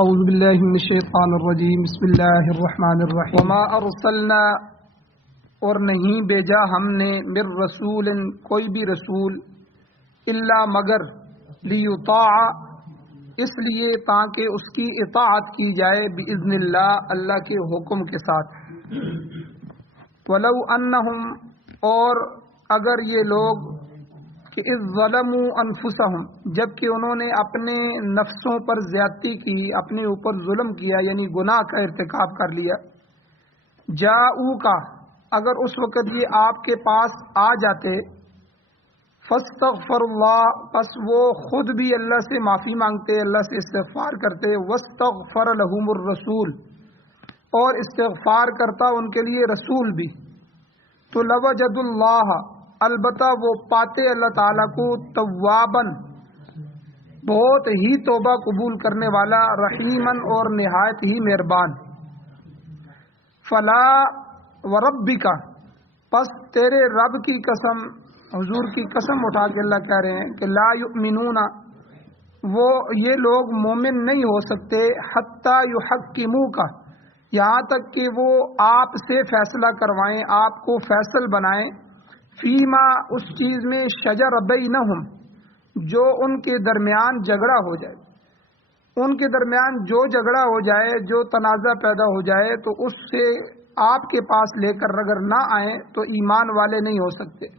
اعوذ باللہ من الشیطان الرجیم بسم اللہ الرحمن الرحیم وما ارسلنا اور نہیں بھیجا ہم نے من رسول کوئی بھی رسول الا مگر لیطاع اس لیے تاکہ اس کی اطاعت کی جائے باذن اللہ اللہ کے حکم کے ساتھ ولو انہم اور اگر یہ لوگ کہ اذ ظلموا انفسہم جبکہ انہوں نے اپنے نفسوں پر زیادتی کی اپنے اوپر ظلم کیا یعنی گناہ کا ارتکاب کر لیا جاؤکا اگر اس وقت یہ آپ کے پاس آ جاتے فاستغفر اللہ پس وہ خود بھی اللہ سے معافی مانگتے اللہ سے استغفار کرتے واستغفر لہم الرسول اور استغفار کرتا ان کے لیے رسول بھی تو لوجد اللہ البتہ وہ پاتے اللہ تعالیٰ کو توابن بہت ہی توبہ قبول کرنے والا رحیمن اور نہایت ہی مہربان فلا وربک پس تیرے رب کی قسم حضور کی قسم اٹھا کے اللہ کہہ رہے ہیں کہ لا یؤمنون وہ یہ لوگ مومن نہیں ہو سکتے حتی یحکموک یہاں تک کہ وہ آپ سے فیصلہ کروائیں آپ کو فیصل بنائیں فیما اس چیز میں شجر بینہم جو ان کے درمیان جھگڑا ہو جائے ان کے درمیان جو جھگڑا ہو جائے جو تنازع پیدا ہو جائے تو اس سے آپ کے پاس لے کر اگر نہ آئیں تو ایمان والے نہیں ہو سکتے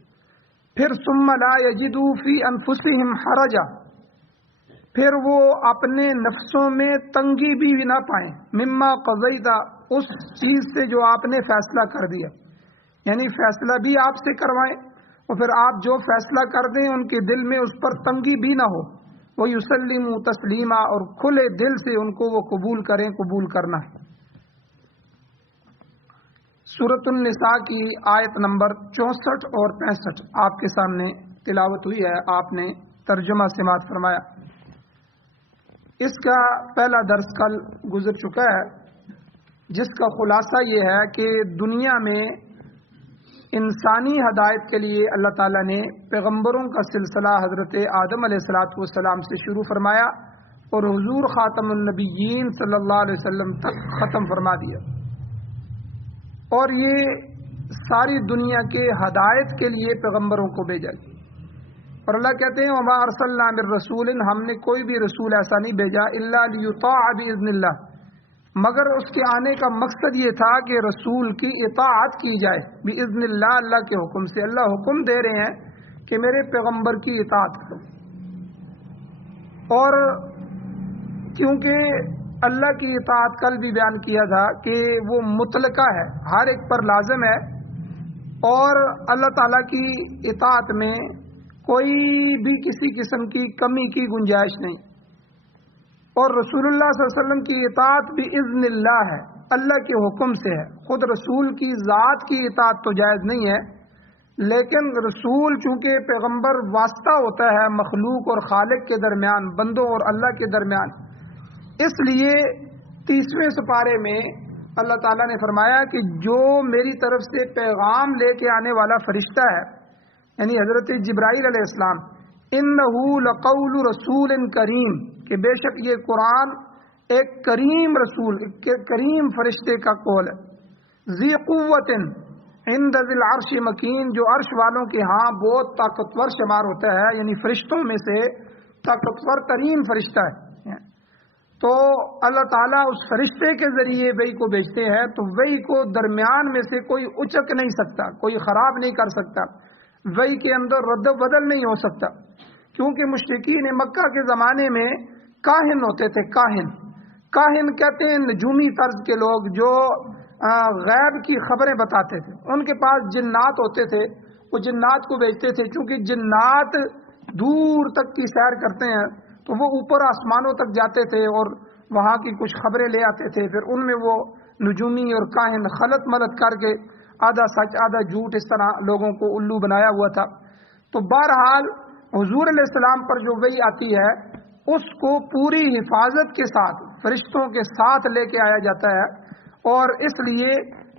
پھر ثم لا یجدوا فی انفسہم حرجا پھر وہ اپنے نفسوں میں تنگی بھی نہ پائیں مما قضیت اس چیز سے جو آپ نے فیصلہ کر دیا یعنی فیصلہ بھی آپ سے کروائیں اور پھر آپ جو فیصلہ کر دیں ان کے دل میں اس پر تنگی بھی نہ ہو وہ یسلموا تسلیما اور کھلے دل سے ان کو وہ قبول کریں قبول کرنا ہے سورۃ النساء کی آیت نمبر 64 اور 65 آپ کے سامنے تلاوت ہوئی ہے آپ نے ترجمہ سماعت فرمایا اس کا پہلا درس کل گزر چکا ہے جس کا خلاصہ یہ ہے کہ دنیا میں انسانی ہدایت کے لیے اللہ تعالیٰ نے پیغمبروں کا سلسلہ حضرت آدم علیہ الصلوۃ والسلام سے شروع فرمایا اور حضور خاتم النبیین صلی اللہ علیہ وسلم تک ختم فرما دیا اور یہ ساری دنیا کے ہدایت کے لیے پیغمبروں کو بھیجا اور اللہ کہتے ہیں وما ارسلنا من رسول ہم نے کوئی بھی رسول ایسا نہیں بھیجا الا لیطاع باذن اللہ مگر اس کے آنے کا مقصد یہ تھا کہ رسول کی اطاعت کی جائے باذن اللہ اللہ کے حکم سے اللہ حکم دے رہے ہیں کہ میرے پیغمبر کی اطاعت کرو اور کیونکہ اللہ کی اطاعت کل بھی بیان کیا تھا کہ وہ مطلقہ ہے ہر ایک پر لازم ہے اور اللہ تعالیٰ کی اطاعت میں کوئی بھی کسی قسم کی کمی کی گنجائش نہیں اور رسول اللہ صلی اللہ علیہ وسلم کی اطاعت بھی باذن اللہ ہے اللہ کے حکم سے ہے خود رسول کی ذات کی اطاعت تو جائز نہیں ہے لیکن رسول چونکہ پیغمبر واسطہ ہوتا ہے مخلوق اور خالق کے درمیان بندوں اور اللہ کے درمیان اس لیے 30ویں سپارے میں اللہ تعالیٰ نے فرمایا کہ جو میری طرف سے پیغام لے کے آنے والا فرشتہ ہے یعنی حضرت جبرائیل علیہ السلام انہ لقول رسول کریم کہ بے شک یہ قرآن ایک کریم رسول کریم فرشتے کا قول ہے ذی قوت عند ذی العرش مکین جو عرش والوں کے ہاں بہت طاقتور شمار ہوتا ہے یعنی فرشتوں میں سے طاقتور ترین فرشتہ ہے تو اللہ تعالیٰ اس فرشتے کے ذریعے وحی کو بھیجتے ہیں تو وحی کو درمیان میں سے کوئی اچک نہیں سکتا کوئی خراب نہیں کر سکتا وحی کے اندر رد و بدل نہیں ہو سکتا کیونکہ مشرکین مکہ کے زمانے میں کاہن ہوتے تھے کاہن کہتے ہیں نجومی طرز کے لوگ جو غیب کی خبریں بتاتے تھے ان کے پاس جنات ہوتے تھے وہ جنات کو بھیجتے تھے چونکہ جنات دور تک کی سیر کرتے ہیں تو وہ اوپر آسمانوں تک جاتے تھے اور وہاں کی کچھ خبریں لے آتے تھے پھر ان میں وہ نجومی اور کاہن خلط ملط کر کے آدھا سچ آدھا جھوٹ اس طرح لوگوں کو الو بنایا ہوا تھا تو بہرحال حضور علیہ السلام پر جو وحی آتی ہے اس کو پوری حفاظت کے ساتھ فرشتوں کے ساتھ لے کے آیا جاتا ہے اور اس لیے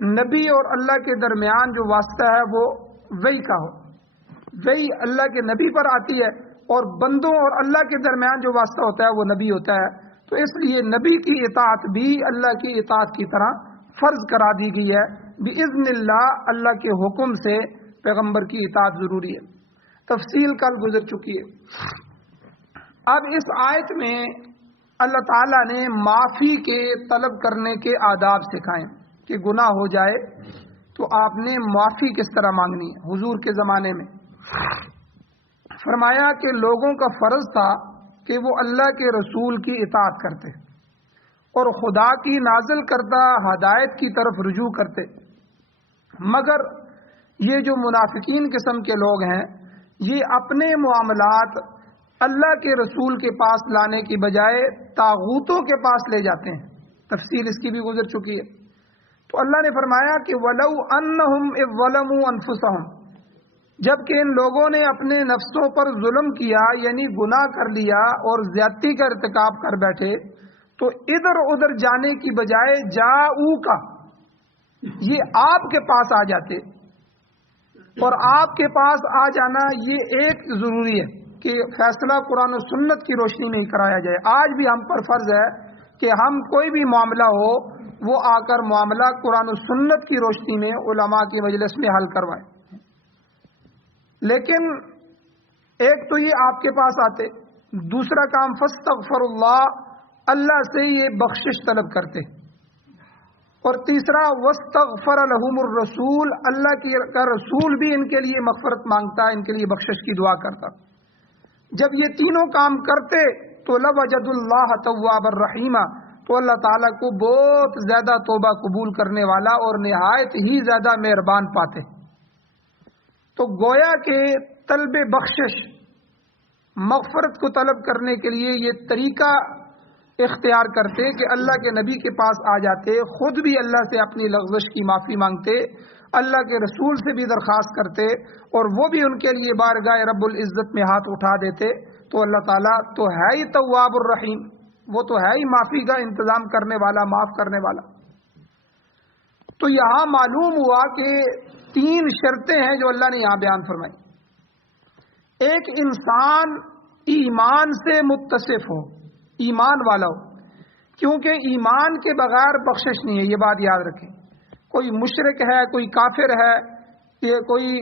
نبی اور اللہ کے درمیان جو واسطہ ہے وہ وحی کا ہو وحی اللہ کے نبی پر آتی ہے اور بندوں اور اللہ کے درمیان جو واسطہ ہوتا ہے وہ نبی ہوتا ہے تو اس لیے نبی کی اطاعت بھی اللہ کی اطاعت کی طرح فرض کرا دی گئی ہے. بِإِذْنِ اللہ، اللہ کے حکم سے پیغمبر کی اطاعت ضروری ہے. تفصیل کل گزر چکی ہے. اب اس آیت میں اللہ تعالیٰ نے معافی کے طلب کرنے کے آداب سکھائیں کہ گناہ ہو جائے تو آپ نے معافی کس طرح مانگنی ہے. حضور کے زمانے میں فرمایا کہ لوگوں کا فرض تھا کہ وہ اللہ کے رسول کی اطاعت کرتے اور خدا کی نازل کردہ ہدایت کی طرف رجوع کرتے، مگر یہ جو منافقین قسم کے لوگ ہیں یہ اپنے معاملات اللہ کے رسول کے پاس لانے کی بجائے طاغوتوں کے پاس لے جاتے ہیں. تفصیل اس کی بھی گزر چکی ہے. تو اللہ نے فرمایا کہ وَلَوْ أَنَّهُمْ إِذْ ظَلَمُوا أَنفُسَهُمْ، جب کہ ان لوگوں نے اپنے نفسوں پر ظلم کیا یعنی گناہ کر لیا اور زیادتی کا ارتکاب کر بیٹھے، تو ادھر ادھر جانے کی بجائے جاؤکا، یہ آپ کے پاس آ جاتے. اور آپ کے پاس آ جانا یہ ایک ضروری ہے کہ فیصلہ قرآن و سنت کی روشنی میں ہی کرایا جائے. آج بھی ہم پر فرض ہے کہ ہم کوئی بھی معاملہ ہو وہ آ کر معاملہ قرآن و سنت کی روشنی میں علماء کی مجلس میں حل کروائیں. لیکن ایک تو یہ آپ کے پاس آتے، دوسرا کام فاستغفر اللہ، اللہ سے یہ بخشش طلب کرتے، اور تیسرا واستغفر لهم الرسول، اللہ کا رسول بھی ان کے لیے مغفرت مانگتا، ان کے لیے بخشش کی دعا کرتا. جب یہ تینوں کام کرتے تو لوجد اللہ تواب الرحیم، تو اللہ تعالیٰ کو بہت زیادہ توبہ قبول کرنے والا اور نہایت ہی زیادہ مہربان پاتے. تو گویا کہ طلب بخشش، مغفرت کو طلب کرنے کے لیے یہ طریقہ اختیار کرتے کہ اللہ کے نبی کے پاس آ جاتے، خود بھی اللہ سے اپنی لغزش کی معافی مانگتے، اللہ کے رسول سے بھی درخواست کرتے، اور وہ بھی ان کے لیے بارگاہ رب العزت میں ہاتھ اٹھا دیتے. تو اللہ تعالیٰ تو ہے ہی تواب الرحیم، وہ تو ہے ہی معافی کا انتظام کرنے والا، معاف کرنے والا. تو یہاں معلوم ہوا کہ 3 شرطیں ہیں جو اللہ نے یہاں بیان فرمائی. ایک، انسان ایمان سے متصف ہو، ایمان والا ہو، کیونکہ ایمان کے بغیر بخشش نہیں ہے، یہ بات یاد رکھیں. کوئی مشرک ہے، کوئی کافر ہے، یہ کوئی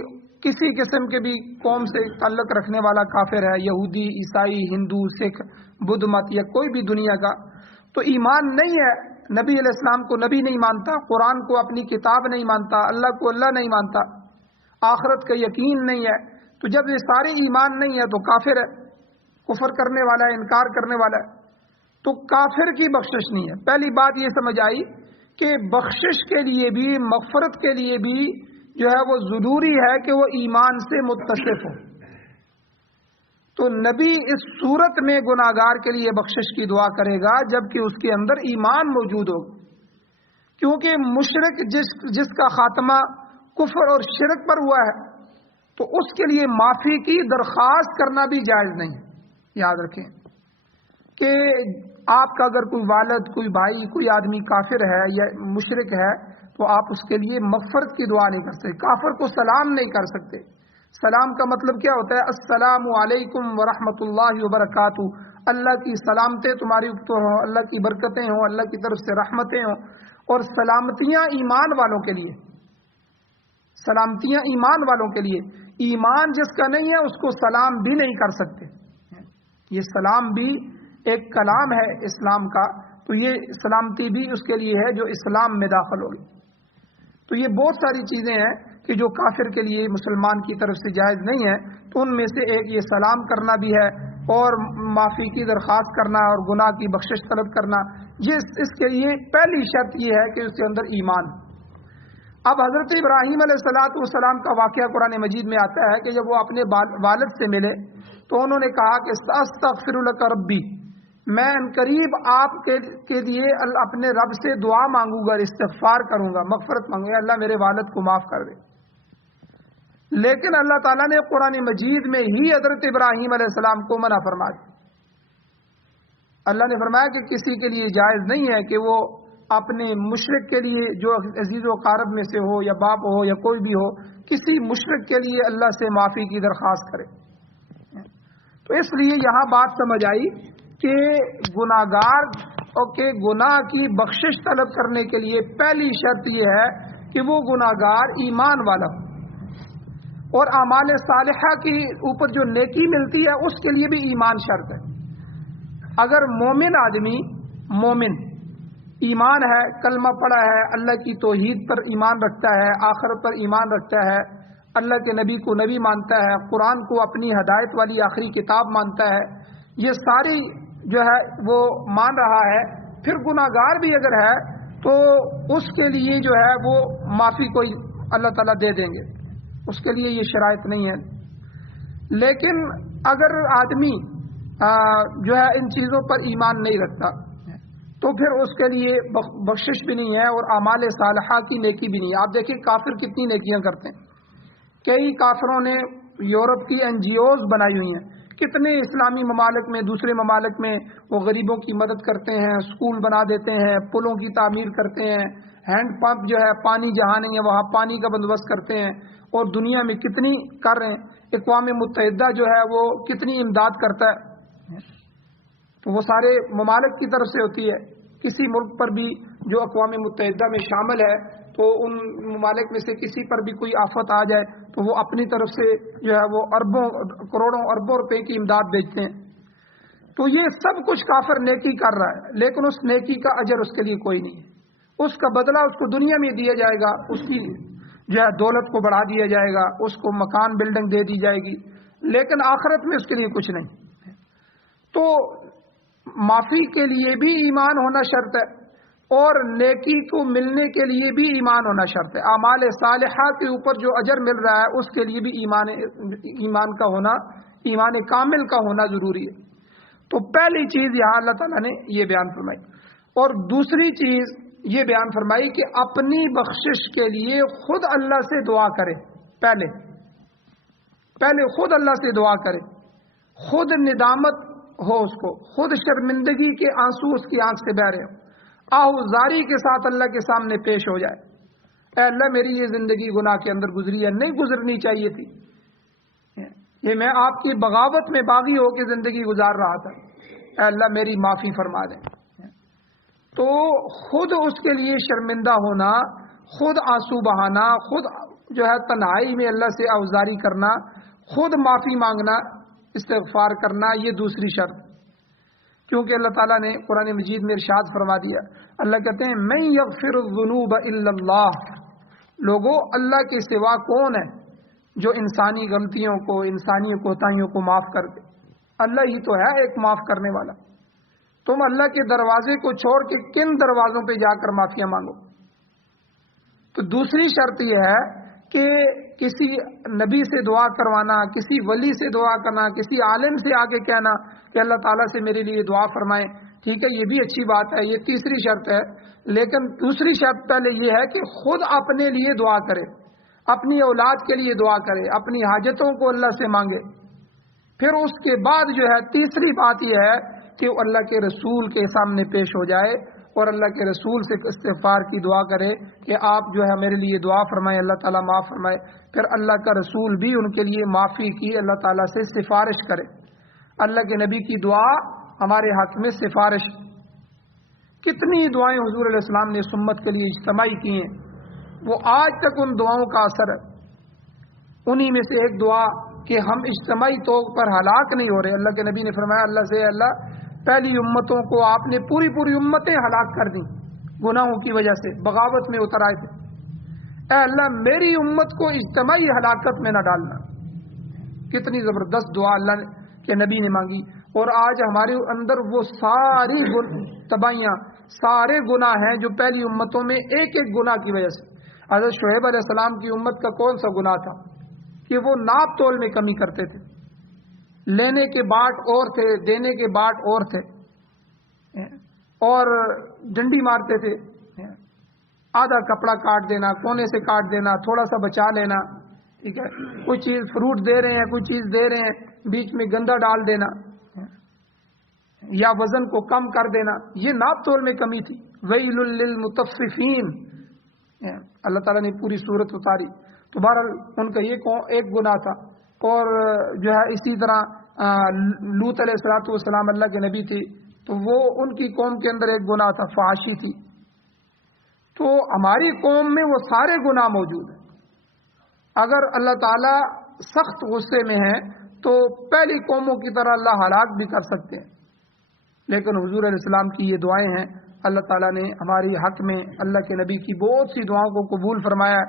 کسی قسم کے بھی قوم سے تعلق رکھنے والا کافر ہے، یہودی، عیسائی، ہندو، سکھ، بدھ مت یا کوئی بھی دنیا کا، تو ایمان نہیں ہے. نبی علیہ السلام کو نبی نہیں مانتا، قرآن کو اپنی کتاب نہیں مانتا، اللہ کو اللہ نہیں مانتا، آخرت کا یقین نہیں ہے. تو جب یہ سارے ایمان نہیں ہے تو کافر ہے، کفر کرنے والا ہے، انکار کرنے والا ہے. تو کافر کی بخشش نہیں ہے. پہلی بات یہ سمجھ آئی کہ بخشش کے لیے بھی، مغفرت کے لیے بھی جو ہے وہ ضروری ہے کہ وہ ایمان سے متصف ہو. تو نبی اس صورت میں گناہگار کے لیے بخشش کی دعا کرے گا جبکہ اس کے اندر ایمان موجود ہو، کیونکہ مشرک جس کا خاتمہ کفر اور شرک پر ہوا ہے تو اس کے لیے معافی کی درخواست کرنا بھی جائز نہیں. یاد رکھیں کہ آپ کا اگر کوئی والد، کوئی بھائی، کوئی آدمی کافر ہے یا مشرک ہے تو آپ اس کے لیے مغفرت کی دعا نہیں کر سکتے. کافر کو سلام نہیں کر سکتے. سلام کا مطلب کیا ہوتا ہے؟ السلام علیکم ورحمۃ اللہ وبرکاتہ، اللہ کی سلامتیں تمہاری اوپر ہوں، اللہ کی برکتیں ہوں، اللہ کی طرف سے رحمتیں ہوں. اور سلامتیاں ایمان والوں کے لیے، سلامتیاں ایمان والوں کے لیے. ایمان جس کا نہیں ہے اس کو سلام بھی نہیں کر سکتے. یہ سلام بھی ایک کلام ہے اسلام کا، تو یہ سلامتی بھی اس کے لیے ہے جو اسلام میں داخل ہوگی. تو یہ بہت ساری چیزیں ہیں کہ جو کافر کے لیے مسلمان کی طرف سے جائز نہیں ہے. تو ان میں سے ایک یہ سلام کرنا بھی ہے، اور معافی کی درخواست کرنا اور گناہ کی بخشش طلب کرنا. اس کے لیے پہلی شرط یہ ہے کہ اس کے اندر ایمان. اب حضرت ابراہیم علیہ السلام کا واقعہ قرآن مجید میں آتا ہے کہ جب وہ اپنے والد سے ملے تو انہوں نے کہا کہ استغفر لک ربی، میں عنقریب آپ کے لیے اپنے رب سے دعا مانگوں گا، استغفار کروں گا، مغفرت مانگوں گا، اللہ میرے والد کو معاف کر دے. لیکن اللہ تعالیٰ نے قرآن مجید میں ہی حضرت ابراہیم علیہ السلام کو منع فرما دیا. اللہ نے فرمایا کہ کسی کے لیے جائز نہیں ہے کہ وہ اپنے مشرک کے لیے، جو عزیز و قارب میں سے ہو یا باپ ہو یا کوئی بھی ہو، کسی مشرک کے لیے اللہ سے معافی کی درخواست کرے. تو اس لیے یہاں بات سمجھ آئی کہ گناہگار کے گناہ کی بخشش طلب کرنے کے لیے پہلی شرط یہ ہے کہ وہ گناہگار ایمان والا ہو، اور اعمال صالحہ کی اوپر جو نیکی ملتی ہے اس کے لیے بھی ایمان شرط ہے۔ اگر مومن آدمی مومن ایمان ہے، کلمہ پڑھا ہے، اللہ کی توحید پر ایمان رکھتا ہے، آخرت پر ایمان رکھتا ہے، اللہ کے نبی کو نبی مانتا ہے، قرآن کو اپنی ہدایت والی آخری کتاب مانتا ہے، یہ ساری جو ہے وہ مان رہا ہے، پھر گناہگار بھی اگر ہے تو اس کے لیے جو ہے وہ معافی کو اللہ تعالیٰ دے دیں گے، اس کے لیے یہ شرائط نہیں ہے۔ لیکن اگر آدمی جو ہے ان چیزوں پر ایمان نہیں رکھتا تو پھر اس کے لیے بخشش بھی نہیں ہے اور اعمال صالحہ کی نیکی بھی نہیں ہے۔ آپ دیکھیں کافر کتنی نیکیاں کرتے ہیں، کئی کافروں نے یورپ کی این جی اوز بنائی ہوئی ہیں، کتنے اسلامی ممالک میں، دوسرے ممالک میں وہ غریبوں کی مدد کرتے ہیں، اسکول بنا دیتے ہیں، پلوں کی تعمیر کرتے ہیں، ہینڈ پمپ جو ہے پانی جہاں نہیں ہے وہاں پانی کا بندوبست کرتے ہیں، اور دنیا میں کتنی کر رہے ہیں۔ اقوام متحدہ جو ہے وہ کتنی امداد کرتا ہے، تو وہ سارے ممالک کی طرف سے ہوتی ہے۔ کسی ملک پر بھی جو اقوام متحدہ میں شامل ہے تو ان ممالک میں سے کسی پر بھی کوئی آفت آ جائے تو وہ اپنی طرف سے جو ہے وہ اربوں کروڑوں اربوں روپے کی امداد بھیجتے ہیں۔ تو یہ سب کچھ کافر نیکی کر رہا ہے، لیکن اس نیکی کا اجر اس کے لیے کوئی نہیں ہے، اس کا بدلہ اس کو دنیا میں دیا جائے گا، اس کی جو ہے دولت کو بڑھا دیا جائے گا، اس کو مکان بلڈنگ دے دی جائے گی، لیکن آخرت میں اس کے لیے کچھ نہیں۔ تو معافی کے لیے بھی ایمان ہونا شرط ہے، اور نیکی کو ملنے کے لیے بھی ایمان ہونا شرط ہے۔ اعمال صالحہ کے اوپر جو اجر مل رہا ہے اس کے لیے بھی ایمان کا ہونا، ایمان کامل کا ہونا ضروری ہے۔ تو پہلی چیز یہاں اللہ تعالیٰ نے یہ بیان فرمائی، اور دوسری چیز یہ بیان فرمائی کہ اپنی بخشش کے لیے خود اللہ سے دعا کرے، پہلے خود اللہ سے دعا کرے، خود ندامت ہو اس کو، خود شرمندگی کے آنسو اس کی آنکھ سے بہ رہے ہو، آہوزاری کے ساتھ اللہ کے سامنے پیش ہو جائے، اے اللہ میری یہ زندگی گناہ کے اندر گزری ہے، نہیں گزرنی چاہیے تھی، یہ میں آپ کی بغاوت میں باغی ہو کے زندگی گزار رہا تھا، اے اللہ میری معافی فرما دیں۔ تو خود اس کے لیے شرمندہ ہونا، خود آنسو بہانا، خود جو ہے تنہائی میں اللہ سے آہوزاری کرنا، خود معافی مانگنا، استغفار کرنا، یہ دوسری شرط، کیونکہ اللہ تعالیٰ نے قرآن مجید میں ارشاد فرما دیا، اللہ کہتے ہیں من یغفر الذنوب الا اللہ، لوگوں اللہ کے سوا کون ہے جو انسانی غلطیوں کو، انسانی کوتاہیوں کو معاف کر دے؟ اللہ ہی تو ہے ایک معاف کرنے والا۔ تم اللہ کے دروازے کو چھوڑ کے کن دروازوں پہ جا کر معافیاں مانگو؟ تو دوسری شرط یہ ہے کہ کسی نبی سے دعا کروانا، کسی ولی سے دعا کرنا، کسی عالم سے آ کے کہنا کہ اللہ تعالیٰ سے میرے لیے دعا فرمائیں، ٹھیک ہے یہ بھی اچھی بات ہے، یہ تیسری شرط ہے، لیکن دوسری شرط پہلے یہ ہے کہ خود اپنے لیے دعا کرے، اپنی اولاد کے لیے دعا کرے، اپنی حاجتوں کو اللہ سے مانگے۔ پھر اس کے بعد جو ہے تیسری بات یہ ہے کہ وہ اللہ کے رسول کے سامنے پیش ہو جائے اور اللہ کے رسول سے استغفار کی دعا کرے کہ آپ جو ہے میرے لیے دعا فرمائیں، اللہ تعالیٰ معاف فرمائے۔ پھر اللہ کا رسول بھی ان کے لیے معافی کی اللہ تعالیٰ سے سفارش کرے۔ اللہ کے نبی کی دعا ہمارے حق میں سفارش، کتنی دعائیں حضور علیہ السلام نے اس امت کے لیے اجتماعی کی ہیں، وہ آج تک ان دعاؤں کا اثر ہے۔ انہی میں سے ایک دعا کہ ہم اجتماعی طور پر ہلاک نہیں ہو رہے، اللہ کے نبی نے فرمایا اللہ سے، اللہ پہلی امتوں کو آپ نے پوری امتیں ہلاک کر دیں گناہوں کی وجہ سے، بغاوت میں اتر آئے تھے، اے اللہ میری امت کو اجتماعی ہلاکت میں نہ ڈالنا۔ کتنی زبردست دعا اللہ کے نبی نے مانگی، اور آج ہمارے اندر وہ ساری تباہیاں، سارے گناہ ہیں جو پہلی امتوں میں ایک ایک گناہ کی وجہ سے۔ حضرت شعیب علیہ السلام کی امت کا کون سا گناہ تھا کہ وہ ناپ تول میں کمی کرتے تھے، لینے کے باٹ اور تھے، دینے کے باٹ اور تھے، اور ڈنڈی مارتے تھے، آدھا کپڑا کاٹ دینا، کونے سے کاٹ دینا، تھوڑا سا بچا لینا، ٹھیک ہے، کوئی چیز فروٹ دے رہے ہیں، کوئی چیز دے رہے ہیں، بیچ میں گندا ڈال دینا یا وزن کو کم کر دینا، یہ ناپ تول میں کمی تھی۔ ویل للمطففین، اللہ تعالیٰ نے پوری صورت اتاری۔ تو بہرحال ان کا یہ ایک گناہ تھا، اور جو ہے اسی طرح لوط علیہ السلام اللہ کے نبی تھے، تو وہ ان کی قوم کے اندر ایک گناہ تھا، فحاشی تھی. تو ہماری قوم میں وہ سارے گناہ موجود ہیں. اگر اللہ تعالیٰ سخت غصے میں ہے تو پہلی قوموں کی طرح اللہ ہلاک بھی کر سکتے ہیں. لیکن حضور علیہ السلام کی یہ دعائیں ہیں، اللہ تعالیٰ نے ہماری حق میں اللہ کے نبی کی بہت سی دعاؤں کو قبول فرمایا،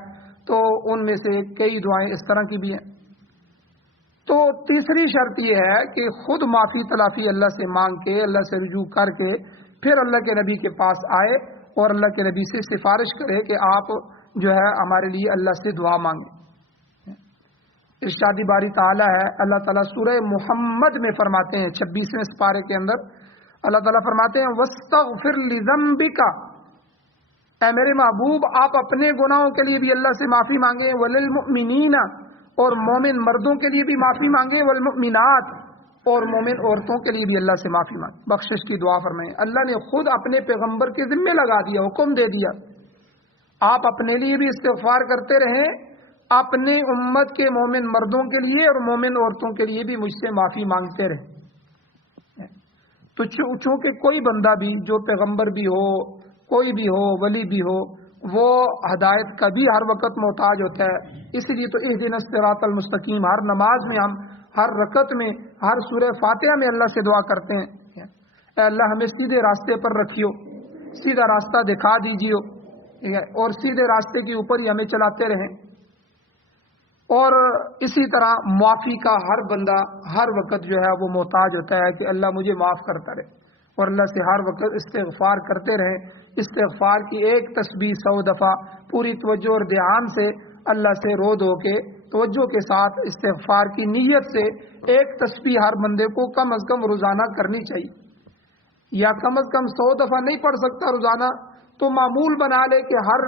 تو ان میں سے کئی دعائیں اس طرح کی بھی ہیں. تو تیسری شرط یہ ہے کہ خود معافی تلافی اللہ سے مانگ کے، اللہ سے رجوع کر کے پھر اللہ کے نبی کے پاس آئے اور اللہ کے نبی سے سفارش کرے کہ آپ جو ہے ہمارے لیے اللہ سے دعا مانگیں. ارشاد باری تعالیٰ ہے، اللہ تعالیٰ سورہ محمد میں فرماتے ہیں 26ویں سپارے کے اندر اللہ تعالیٰ فرماتے ہیں وَاسْتَغْفِرْ لِذَنْبِكَ، اے میرے محبوب آپ اپنے گناہوں کے لیے بھی اللہ سے معافی مانگیں، وَلِلْمُؤْمِنِينَ، اور مومن مردوں کے لیے بھی معافی مانگیں، وَالْمُؤْمِنَاتِ، اور مومن عورتوں کے لیے بھی اللہ سے معافی مانگیں، بخشش کی دعا فرمائیں. اللہ نے خود اپنے پیغمبر کے ذمے لگا دیا، حکم دے دیا، آپ اپنے لیے بھی استغفار کرتے رہیں، اپنے امت کے مومن مردوں کے لیے اور مومن عورتوں کے لیے بھی مجھ سے معافی مانگتے رہیں. تو چونکہ کوئی بندہ بھی جو پیغمبر بھی ہو، کوئی بھی ہو، ولی بھی ہو، وہ ہدایت کا بھی ہر وقت محتاج ہوتا ہے. اس لیے تو اہدنا الصراط المستقیم ہر نماز میں ہم ہر رکعت میں ہر سورہ فاتحہ میں اللہ سے دعا کرتے ہیں، اے اللہ ہمیں سیدھے راستے پر رکھیو، سیدھا راستہ دکھا دیجیو، اور سیدھے راستے کے اوپر ہی ہمیں چلاتے رہیں. اور اسی طرح معافی کا ہر بندہ ہر وقت جو ہے وہ محتاج ہوتا ہے کہ اللہ مجھے معاف کرتا رہے، اور اللہ سے ہر وقت استغفار کرتے رہیں. استغفار کی ایک تسبیح 100 دفعہ پوری توجہ اور دھیان سے اللہ سے رو دو کے توجہ کے ساتھ استغفار کی نیت سے ایک تسبیح ہر بندے کو کم از کم روزانہ کرنی چاہیے، یا کم از کم 100 دفعہ نہیں پڑھ سکتا روزانہ تو معمول بنا لے کہ ہر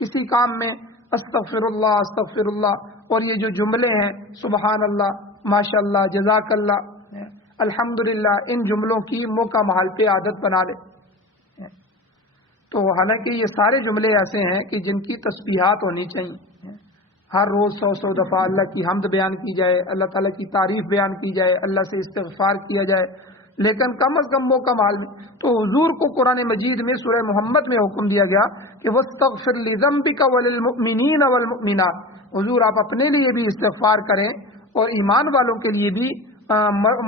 کسی کام میں استغفر اللہ استغفر اللہ، اور یہ جو جملے ہیں سبحان اللہ، ماشاء اللہ، جزاک اللہ، الحمدللہ، ان جملوں کی موقع محل پہ عادت بنا لے. تو حالانکہ یہ سارے جملے ایسے ہیں کہ جن کی تسبیحات ہونی چاہیے، ہر روز 100 دفعہ اللہ کی حمد بیان کی جائے، اللہ تعالیٰ کی تعریف بیان کی جائے، اللہ سے استغفار کیا جائے، لیکن کم از کم موقع محل میں. تو حضور کو قرآن مجید میں سورہ محمد میں حکم دیا گیا کہ وَاسْتَغْفِرْ لِذَنْبِكَ وَلِلْمُؤْمِنِينَ وَالْمُؤْمِنَاتِ، حضور آپ اپنے لیے بھی استغفار کریں اور ایمان والوں کے لیے بھی،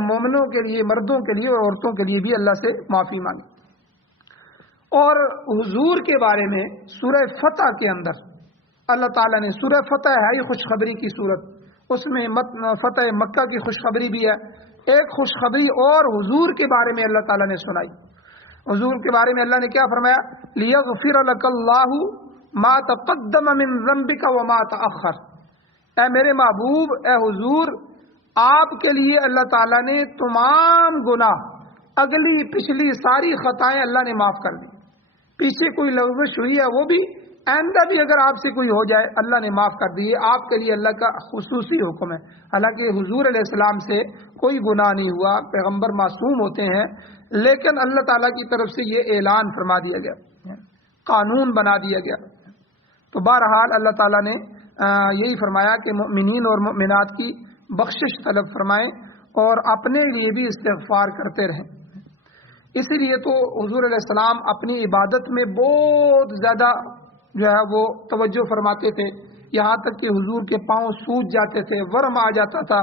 مومنوں کے لیے، مردوں کے لیے اور عورتوں کے لیے بھی اللہ سے معافی مانگیں. اور حضور کے بارے میں سورہ فتح کے اندر اللہ تعالیٰ نے، سورہ فتح ہے یہ خوشخبری کی صورت، اس میں فتح مکہ کی خوشخبری بھی ہے. ایک خوشخبری اور حضور کے بارے میں اللہ تعالیٰ نے سنائی. حضور کے بارے میں اللہ نے کیا فرمایا؟ لِيَغْفِرَ لَكَ اللَّهُ مَا تَقَدَّمَ مِن ذَنبِكَ وَمَا تَأَخَّرَ، اے میرے محبوب، اے حضور، آپ کے لیے اللہ تعالیٰ نے تمام گناہ، اگلی پچھلی ساری خطائیں اللہ نے معاف کر دی. پیچھے کوئی لغزش ہوئی ہے وہ بھی، آئندہ بھی اگر آپ سے کوئی ہو جائے اللہ نے معاف کر دی. آپ کے لیے اللہ کا خصوصی حکم ہے. حالانکہ حضور علیہ السلام سے کوئی گناہ نہیں ہوا، پیغمبر معصوم ہوتے ہیں، لیکن اللہ تعالیٰ کی طرف سے یہ اعلان فرما دیا گیا، قانون بنا دیا گیا. تو بہرحال اللہ تعالیٰ نے یہی فرمایا کہ مؤمنین اور مؤمنات کی بخشش طلب فرمائیں اور اپنے لیے بھی استغفار کرتے رہیں. اسی لیے تو حضور علیہ السلام اپنی عبادت میں بہت زیادہ جو ہے وہ توجہ فرماتے تھے، یہاں تک کہ حضور کے پاؤں سوج جاتے تھے، ورم آ جاتا تھا.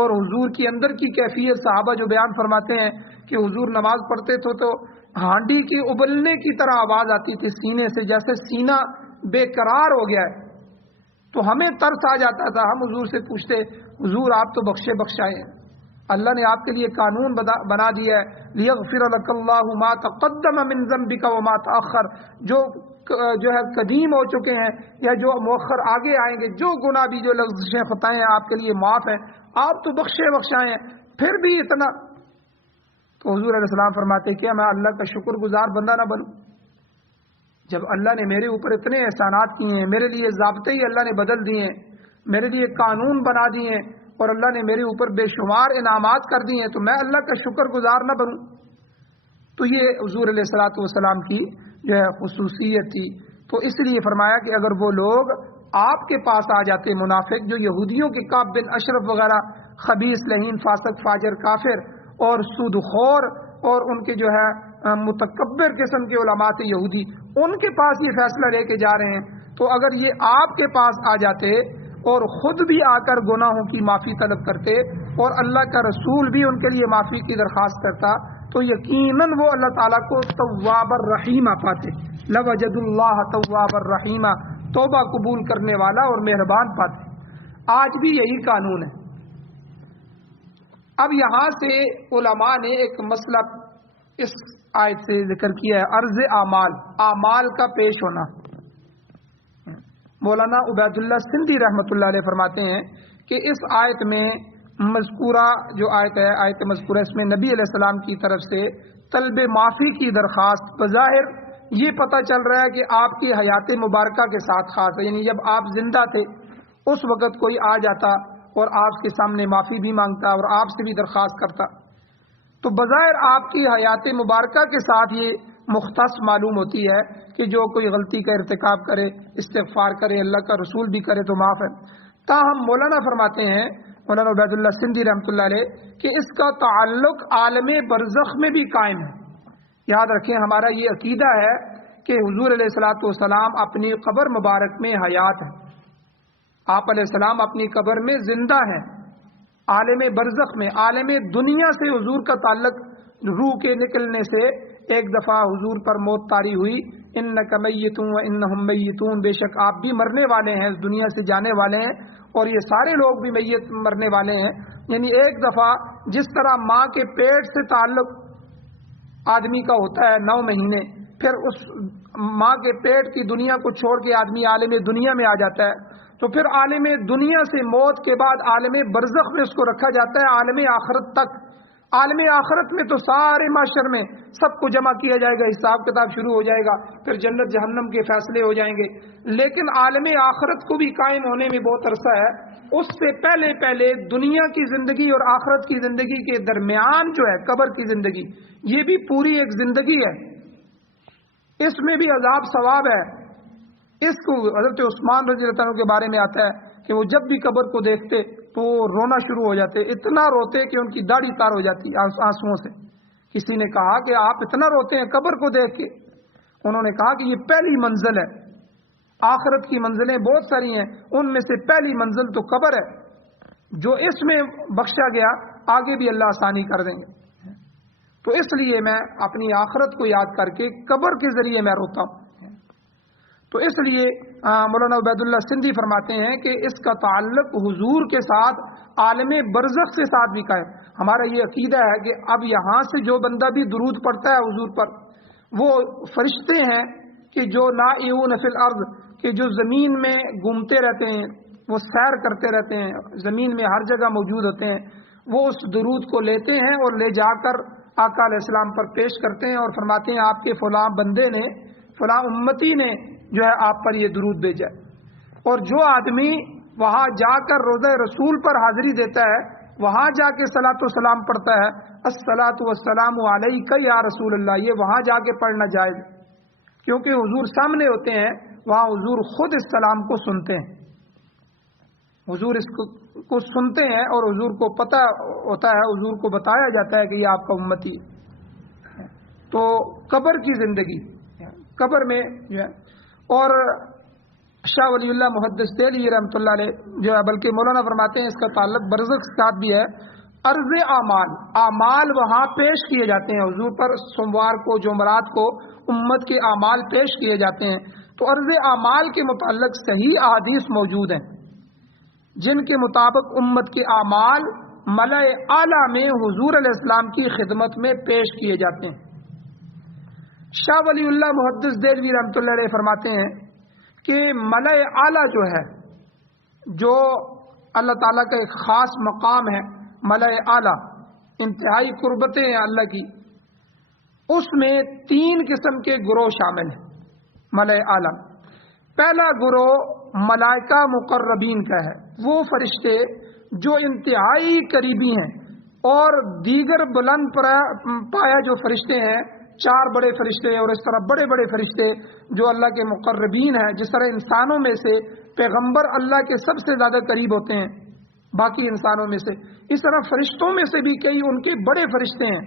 اور حضور کی اندر کی کیفیت صحابہ جو بیان فرماتے ہیں کہ حضور نماز پڑھتے تھے تو ہانڈی کے ابلنے کی طرح آواز آتی تھی سینے سے، جیسے سینہ بے قرار ہو گیا ہے. تو ہمیں ترس آ جاتا تھا، ہم حضور سے پوچھتے، حضور آپ تو بخشے بخشائے ہیں، اللہ نے آپ کے لیے قانون بنا دیا ہے، لِيَغْفِرَ لَكَ اللَّهُ مَا تَقَدَّمَ مِن ذَنبِكَ وَمَا تَأَخَّرَ، جو ہے قدیم ہو چکے ہیں یا جو مؤخر آگے آئیں گے، جو گناہ بھی، جو لغزشیں خطائیں ہیں آپ کے لیے معاف ہیں، آپ تو بخشے بخشائے ہیں، پھر بھی اتنا. تو حضور علیہ السلام فرماتے کہ میں اللہ کا شکر گزار بندہ نہ بنوں؟ جب اللہ نے میرے اوپر اتنے احسانات کیے ہیں، میرے لیے ضابطے ہی اللہ نے بدل دیے ہیں، میرے لیے قانون بنا دیے ہیں، اور اللہ نے میرے اوپر بے شمار انعامات کر دیے ہیں، تو میں اللہ کا شکر گزار نہ بنوں؟ تو یہ حضور علیہ السلام کی جو ہے خصوصیت تھی. تو اس لیے فرمایا کہ اگر وہ لوگ آپ کے پاس آ جاتے، منافق جو یہودیوں کے کعب بن اشرف وغیرہ خبیث لہین فاسق فاجر کافر اور سود خور اور ان کے جو ہے متکبر قسم کے علماء تھے یہودی، ان کے پاس یہ فیصلہ لے کے جا رہے ہیں، تو اگر یہ آپ کے پاس آ جاتے اور خود بھی آ کر گناہوں کی معافی طلب کرتے اور اللہ کا رسول بھی ان کے لیے معافی کی درخواست کرتا تو یقیناً وہ اللہ تعالیٰ کو تواب الرحیم پاتے، لوجد اللہ تواب الرحیم، توبہ قبول کرنے والا اور مہربان پاتے۔ آج بھی یہی قانون ہے۔ اب یہاں سے علماء نے ایک مسئلہ اس آیت سے ذکر کیا ہے، عرض اعمال، اعمال کا پیش ہونا۔ مولانا عبید اللہ سندھی رحمۃ اللہ علیہ فرماتے ہیں کہ اس آیت میں مذکورہ جو آیت ہے، آیت مذکورہ، اس میں نبی علیہ السلام کی طرف سے طلب معافی کی درخواست بظاہر یہ پتہ چل رہا ہے کہ آپ کی حیات مبارکہ کے ساتھ خاص ہے، یعنی جب آپ زندہ تھے اس وقت کوئی آ جاتا اور آپ کے سامنے معافی بھی مانگتا اور آپ سے بھی درخواست کرتا، تو بظاہر آپ کی حیات مبارکہ کے ساتھ یہ مختص معلوم ہوتی ہے کہ جو کوئی غلطی کا ارتکاب کرے، استغفار کرے، اللہ کا رسول بھی کرے تو معاف ہے۔ تاہم مولانا فرماتے ہیں، مولانا عبید اللہ سندھی رحمۃ اللہ علیہ، کہ اس کا تعلق عالم برزخ میں بھی قائم ہے۔ یاد رکھیں، ہمارا یہ عقیدہ ہے کہ حضور علیہ الصلوۃ والسلام اپنی قبر مبارک میں حیات ہیں، آپ علیہ السلام اپنی قبر میں زندہ ہیں، عالم برزخ میں، عالم دنیا سے حضور کا تعلق روح کے نکلنے سے ایک دفعہ حضور پر موت طاری ہوئی، انک میتون و انہم میتون، بے شک آپ بھی مرنے والے ہیں، اس دنیا سے جانے والے ہیں اور یہ سارے لوگ بھی میت مرنے والے ہیں۔ یعنی ایک دفعہ جس طرح ماں کے پیٹ سے تعلق آدمی کا ہوتا ہے 9 مہینے، پھر اس ماں کے پیٹ کی دنیا کو چھوڑ کے آدمی عالم دنیا میں آ جاتا ہے، تو پھر عالم دنیا سے موت کے بعد عالم برزخ میں اس کو رکھا جاتا ہے عالم آخرت تک۔ عالم آخرت میں تو سارے معاشر میں سب کو جمع کیا جائے گا، حساب کتاب شروع ہو جائے گا، پھر جنت جہنم کے فیصلے ہو جائیں گے، لیکن عالم آخرت کو بھی قائم ہونے میں بہت عرصہ ہے۔ اس سے پہلے دنیا کی زندگی اور آخرت کی زندگی کے درمیان جو ہے قبر کی زندگی، یہ بھی پوری ایک زندگی ہے، اس میں بھی عذاب ثواب ہے۔ اس کو حضرت عثمان رضی اللہ عنہ کے بارے میں آتا ہے کہ وہ جب بھی قبر کو دیکھتے تو وہ رونا شروع ہو جاتے، اتنا روتے کہ ان کی داڑھی تار ہو جاتی آنسوؤں سے۔ کسی نے کہا کہ آپ اتنا روتے ہیں قبر کو دیکھ کے؟ انہوں نے کہا کہ یہ پہلی منزل ہے، آخرت کی منزلیں بہت ساری ہیں، ان میں سے پہلی منزل تو قبر ہے، جو اس میں بخشا گیا آگے بھی اللہ آسانی کر دیں گے۔ تو اس لیے میں اپنی آخرت کو یاد کر کے قبر کے ذریعے میں روتا ہوں۔ تو اس لیے مولانا عبید اللہ سندھی فرماتے ہیں کہ اس کا تعلق حضور کے ساتھ عالم برزخ کے ساتھ بھی کا ہے۔ ہمارا یہ عقیدہ ہے کہ اب یہاں سے جو بندہ بھی درود پڑھتا ہے حضور پر، وہ فرشتے ہیں کہ جو نائعون فی الارض، کہ جو زمین میں گھومتے رہتے ہیں، وہ سیر کرتے رہتے ہیں، زمین میں ہر جگہ موجود ہوتے ہیں، وہ اس درود کو لیتے ہیں اور لے جا کر آقا علیہ السلام پر پیش کرتے ہیں اور فرماتے ہیں آپ کے فلاں بندے نے، فلاں امتی نے جو ہے آپ پر یہ درود بھیجا ہے۔ اور جو آدمی وہاں جا کر روضہ رسول پر حاضری دیتا ہے، وہاں جا کے صلاۃ و سلام پڑھتا ہے، الصلاۃ والسلام علیک یا رسول اللہ، یہ وہاں جا کے پڑھنا جائز ہے، کیونکہ حضور سامنے ہوتے ہیں، وہاں حضور خود اس سلام کو سنتے ہیں، حضور اس کو سنتے ہیں اور حضور کو پتہ ہوتا ہے، حضور کو بتایا جاتا ہے کہ یہ آپ کا امتی ہے۔ تو قبر کی زندگی، قبر میں جو ہے، اور شاہ ولی اللہ محدث دہلوی رحمۃ اللہ علیہ جو ہے، بلکہ مولانا فرماتے ہیں اس کا تعلق برزخ کے ساتھ بھی ہے، عرض اعمال، اعمال وہاں پیش کیے جاتے ہیں حضور پر، سوموار کو جمعرات کو امت کے اعمال پیش کیے جاتے ہیں۔ تو عرض اعمال کے متعلق صحیح احادیث موجود ہیں جن کے مطابق امت کے اعمال ملأ اعلیٰ میں حضور علیہ السلام کی خدمت میں پیش کیے جاتے ہیں۔ شاہ ولی اللہ محدث دہلوی رحمۃ اللہ علیہ فرماتے ہیں کہ ملأ اعلیٰ جو ہے، جو اللہ تعالیٰ کا ایک خاص مقام ہے، ملأ اعلیٰ، انتہائی قربتیں ہیں اللہ کی، اس میں 3 قسم کے گروہ شامل ہیں ملأ اعلیٰ۔ پہلا گروہ ملائکہ مقربین کا ہے، وہ فرشتے جو انتہائی قریبی ہیں، اور دیگر بلند پایا جو فرشتے ہیں، 4 بڑے فرشتے اور اس طرح بڑے بڑے فرشتے جو اللہ کے مقربین ہیں، جس طرح انسانوں میں سے پیغمبر اللہ کے سب سے زیادہ قریب ہوتے ہیں، باقی انسانوں میں سے. اس طرح فرشتوں میں سے بھی کئی ان کے بڑے فرشتے ہیں.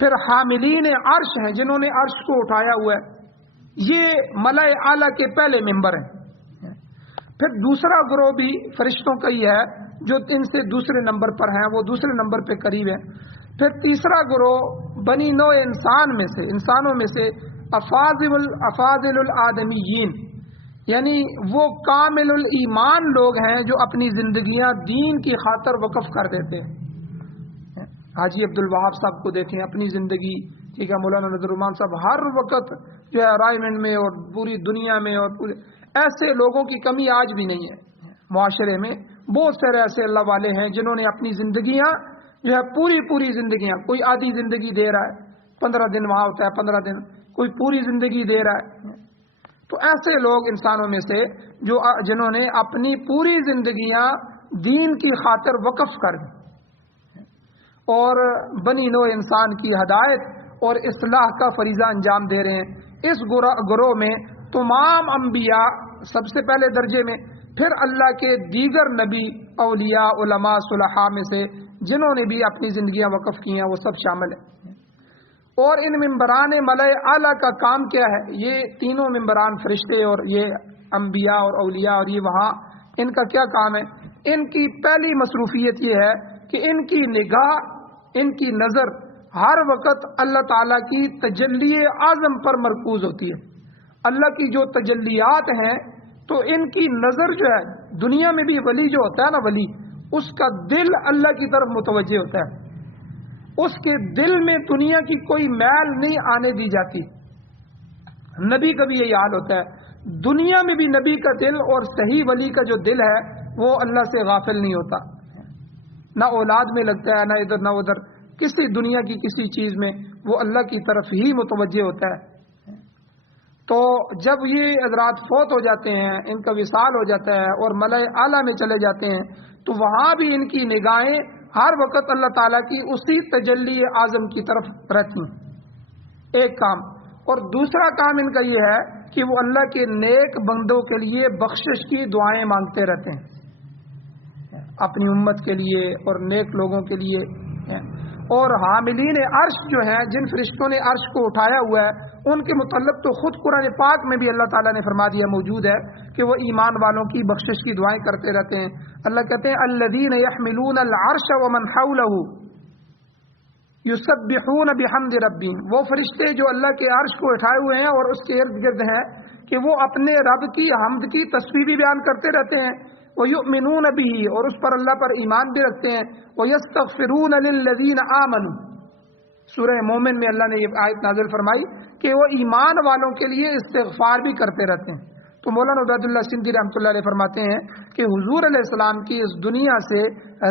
پھر حاملین عرش ہیں جنہوں نے عرش کو اٹھایا ہوا ہے, یہ ملائے اعلیٰ کے پہلے ممبر ہیں. پھر دوسرا گروہ بھی فرشتوں کا ہی ہے جو ان سے دوسرے نمبر پر ہیں, وہ دوسرے نمبر پہ قریب ہیں. پھر تیسرا گروہ بنی نوع انسان میں سے, انسانوں میں سے افاضل الآدمیین, یعنی وہ کامل الایمان لوگ ہیں جو اپنی زندگیاں دین کی خاطر وقف کر دیتے ہیں. حاجی عبد الوہاب صاحب کو دیکھیں, اپنی زندگی, ٹھیک ہے, مولانا نذر الرحمان صاحب ہر وقت جو ہے رائمنڈ میں اور پوری دنیا میں, اور پورے ایسے لوگوں کی کمی آج بھی نہیں ہے معاشرے میں. بہت سارے ایسے اللہ والے ہیں جنہوں نے اپنی زندگیاں جو ہے پوری زندگیاں, کوئی آدھی زندگی دے رہا ہے, 15 دن وہاں ہوتا ہے, 15 دن, کوئی پوری زندگی دے رہا ہے. تو ایسے لوگ انسانوں میں سے جو جنہوں نے اپنی پوری زندگیاں دین کی خاطر وقف کر دی اور بنی نوع انسان کی ہدایت اور اصلاح کا فریضہ انجام دے رہے ہیں. اس گروہ میں تمام انبیاء سب سے پہلے درجے میں, پھر اللہ کے دیگر نبی, اولیاء, علماء, صلحاء میں سے جنہوں نے بھی اپنی زندگیاں وقف کی ہیں, وہ سب شامل ہیں. اور ان ممبران ملائے اعلیٰ کا کام کیا ہے؟ یہ تینوں ممبران فرشتے اور یہ انبیاء اور اولیاء اور یہ وہاں, ان کا کیا کام ہے؟ ان کی پہلی مصروفیت یہ ہے کہ ان کی نگاہ, ان کی نظر ہر وقت اللہ تعالیٰ کی تجلی اعظم پر مرکوز ہوتی ہے. اللہ کی جو تجلیات ہیں تو ان کی نظر جو ہے, دنیا میں بھی ولی جو ہوتا ہے نا, ولی, اس کا دل اللہ کی طرف متوجہ ہوتا ہے. اس کے دل میں دنیا کی کوئی میل نہیں آنے دی جاتی. نبی کا بھی یہی حال ہوتا ہے. دنیا میں بھی نبی کا دل اور صحیح ولی کا جو دل ہے وہ اللہ سے غافل نہیں ہوتا. نہ اولاد میں لگتا ہے, نہ ادھر نہ ادھر, کسی دنیا کی کسی چیز میں وہ اللہ کی طرف ہی متوجہ ہوتا ہے. تو جب یہ حضرات فوت ہو جاتے ہیں, ان کا وصال ہو جاتا ہے اور ملائے اعلیٰ میں چلے جاتے ہیں, تو وہاں بھی ان کی نگاہیں ہر وقت اللہ تعالیٰ کی اسی تجلی اعظم کی طرف رہتی ہیں. ایک کام. اور دوسرا کام ان کا یہ ہے کہ وہ اللہ کے نیک بندوں کے لیے بخشش کی دعائیں مانگتے رہتے ہیں, اپنی امت کے لیے اور نیک لوگوں کے لیے. اور حاملین عرش جو ہیں, جن فرشتوں نے عرش کو اٹھایا ہوا ہے, ان کے متعلق تو خود قرآن پاک میں بھی اللہ تعالیٰ نے فرما دیا موجود ہے کہ وہ ایمان والوں کی بخشش کی دعائیں کرتے رہتے ہیں. اللہ کہتے ہیں الذین یحملون العرش ومن حولہ یسبحون بحمد ربہم, وہ فرشتے جو اللہ کے عرش کو اٹھائے ہوئے ہیں اور اس کے ارد گرد ہیں کہ وہ اپنے رب کی حمد کی تسبیح بھی بیان کرتے رہتے ہیں. وَيُؤْمِنُونَ بِهِ, اور اس پر اللہ پر ایمان بھی رکھتے ہیں. وَيَسْتَغْفِرُونَ لِلَّذِينَ آمَنُوا, سورہ مومن میں اللہ نے یہ آیت نازل فرمائی کہ وہ ایمان والوں کے لیے استغفار بھی کرتے رہتے ہیں. تو مولانا عبید اللہ سندھی رحمۃ اللہ علیہ فرماتے ہیں کہ حضور علیہ السلام کی اس دنیا سے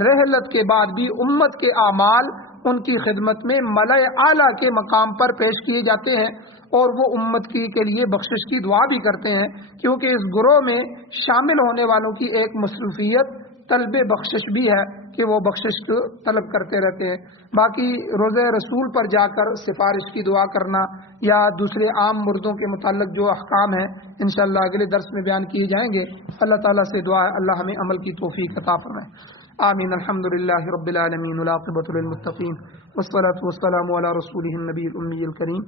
رحلت کے بعد بھی امت کے اعمال ان کی خدمت میں ملائے اعلیٰ کے مقام پر پیش کیے جاتے ہیں, اور وہ امت کے لیے بخشش کی دعا بھی کرتے ہیں, کیونکہ اس گروہ میں شامل ہونے والوں کی ایک مصروفیت طلب بخشش بھی ہے کہ وہ بخشش طلب کرتے رہتے ہیں. باقی روزہ رسول پر جا کر سفارش کی دعا کرنا یا دوسرے عام مردوں کے متعلق جو احکام ہیں انشاءاللہ اگلے درس میں بیان کیے جائیں گے. اللہ تعالیٰ سے دعا ہے اللہ ہمیں عمل کی توفیق عطا فرمائے. آمین. الحمد للہ رب العالمین والعاقبۃ للمتقین والصلاۃ والسلام علی رسولہ النبی الامی الکریم.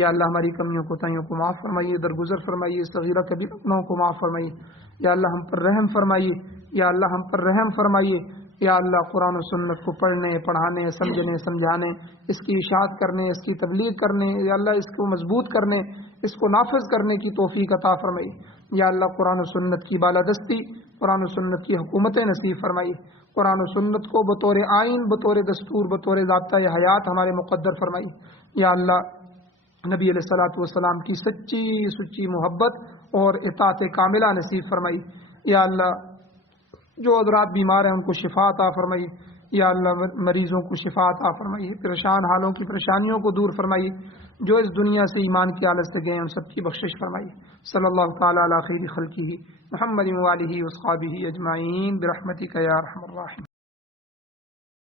یا اللہ ہماری کمیوں کوتاہیوں کو معاف فرمائیے, درگزر فرمائیے, صغیرہ کبیرہ گناہوں کو معاف فرمائیے. یا اللہ ہم پر رحم فرمائیے, یا اللہ ہم پر رحم فرمائیے. یا اللہ قرآن و سنت کو پڑھنے, پڑھانے, سمجھنے, سمجھانے, اس کی اشاعت کرنے, اس کی تبلیغ کرنے, یا اللہ اس کو مضبوط کرنے, اس کو نافذ کرنے کی توفیق عطا فرمائی. یا اللہ قرآن و سنت کی بالادستی, قرآن و سنت کی حکومت نصیب فرمائی. قرآن و سنت کو بطور آئین, بطور دستور, بطور ضابطۂ حیات ہمارے مقدر فرمائی. یا اللہ نبی علیہ الصلوۃ والسلام کی سچی سچی محبت اور اطاعت کاملہ نصیب فرمائی. یا اللہ جو حضرات بیمار ہیں ان کو شفا عطا فرمائی. یا اللہ مریضوں کو شفا عطا فرمائی, پریشان حالوں کی پریشانیوں کو دور فرمائی. جو اس دنیا سے ایمان کی حالت سے گئے ان سب کی بخشش فرمائی. صلی اللہ تعالی علی خیر خلقہ محمد و آلہ و اصحابہ اجمعین برحمتک یا ارحم الراحمین.